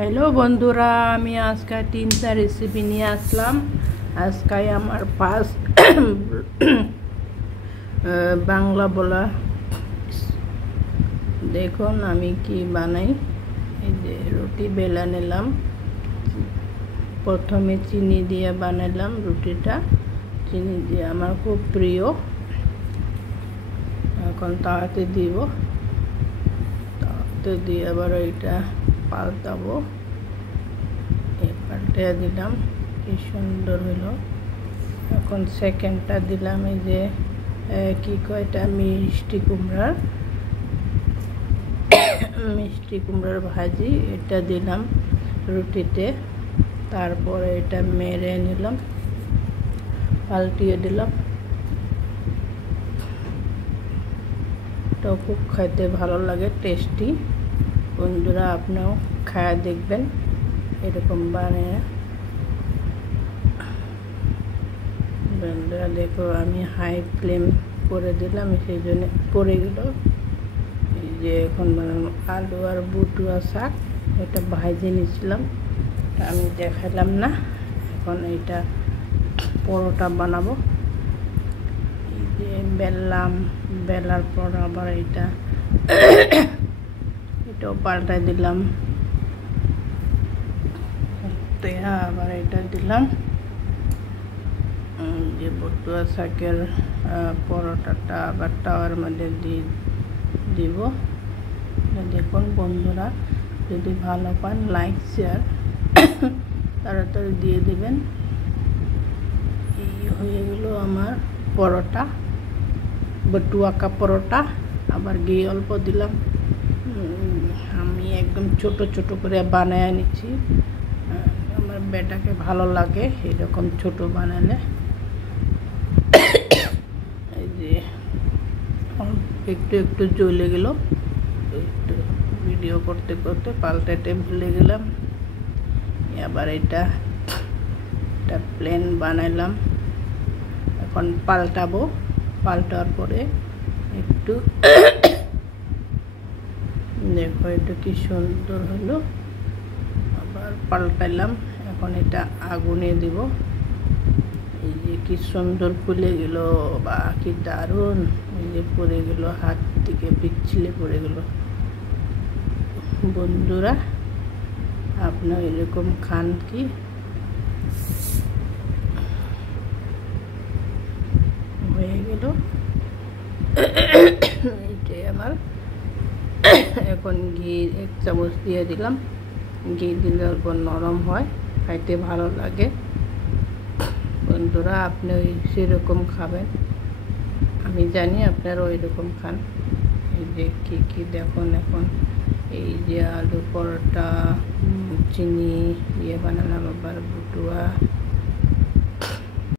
Hello बंधुरा आमी आजका 3टा रेसिपि निये आसलाम। आजकाय आमार पास बांगला बोला देखुन आमी कि बानाई। रुटी बेला निलाम, प्रथमे चीनी दिए बानाइलाम रुटीटा। चीनी दिए आमार खूब प्रिय। एखन ताते দিব, ताते দিয়ে আবার এটা পাল্টাবো। এই পাল্টে দিলাম, কি সুন্দর হলো। এখন সেকেন্ডটা দিলাম এই যে কি কয়টা মিষ্টি কুমড়ার ভাজি, এটা দিলাম রুটিতে। তারপরে এটা মেরে নিলাম, পাল্টিয়ে দিলাম। খুব খাইতে ভালো লাগে, টেস্টি। বন্ধুরা আপনিও খায়া দেখবেন এরকম বানিয়ে। বন্ধুরা দেখো আমি হাই ফ্লেম করে দিলাম, সেই জন্য পড়ে গেল। এই যে এখন বানানো আলু আর বুটুয়া শাক, এটা ভাজে নিয়েছিলাম, আমি দেখালাম না। এখন এইটা পরোটা বানাবো। এই যে বেললাম, বেলার পর আবার এটাও পাল্টাই দিলাম। আবার এটা দিলাম যে বটুয়া শাকের পরোটাটা আবার তাওয়ার মধ্যে দিব। দেখুন বন্ধুরা, যদি ভালো পান লাইক শেয়ার তাড়াতাড়ি দিয়ে দিবেন। এই হয়ে গেল আমার পরোটা, বটুয়া কা পরোটা। আবার ঘি অল্প দিলাম। আমি একদম ছোট ছোট করে বানায় নিচ্ছি, আমার বেটাকে ভালো লাগে এরকম ছোট বানালে। এই যে একটু একটু জ্বলে গেল, একটু ভিডিও করতে করতে পাল্টাতে ভুলে গেলাম। আবার এটা প্লেন বানাইলাম, এখন পাল্টাবো। পাল্টার পরে একটু দেখো এটা কি সুন্দর হলো। আবার পাল্টাইলাম, এখন এটা আগুনে দিব। এই যে কি সুন্দর ফুলে গেল, বা কি দারুণ। এই যে পড়ে গেল, হাত থেকে পিছলে পড়ে গেল। বন্ধুরা আপনারা এরকম খান কি? হয়ে গেল এইটাই আমার। এখন ঘি 1 চামচ দিয়ে দিলাম। ঘি দিলে অল্প নরম হয়, খাইতে ভালো লাগে। বন্ধুরা আপনি সেরকম খাবেন, আমি জানি আপনারা ওই রকম খান। এই যে কি দেখুন, এখন এই যে আলু পরোটা চিনি দিয়ে বানালাম, আবার বুটুয়া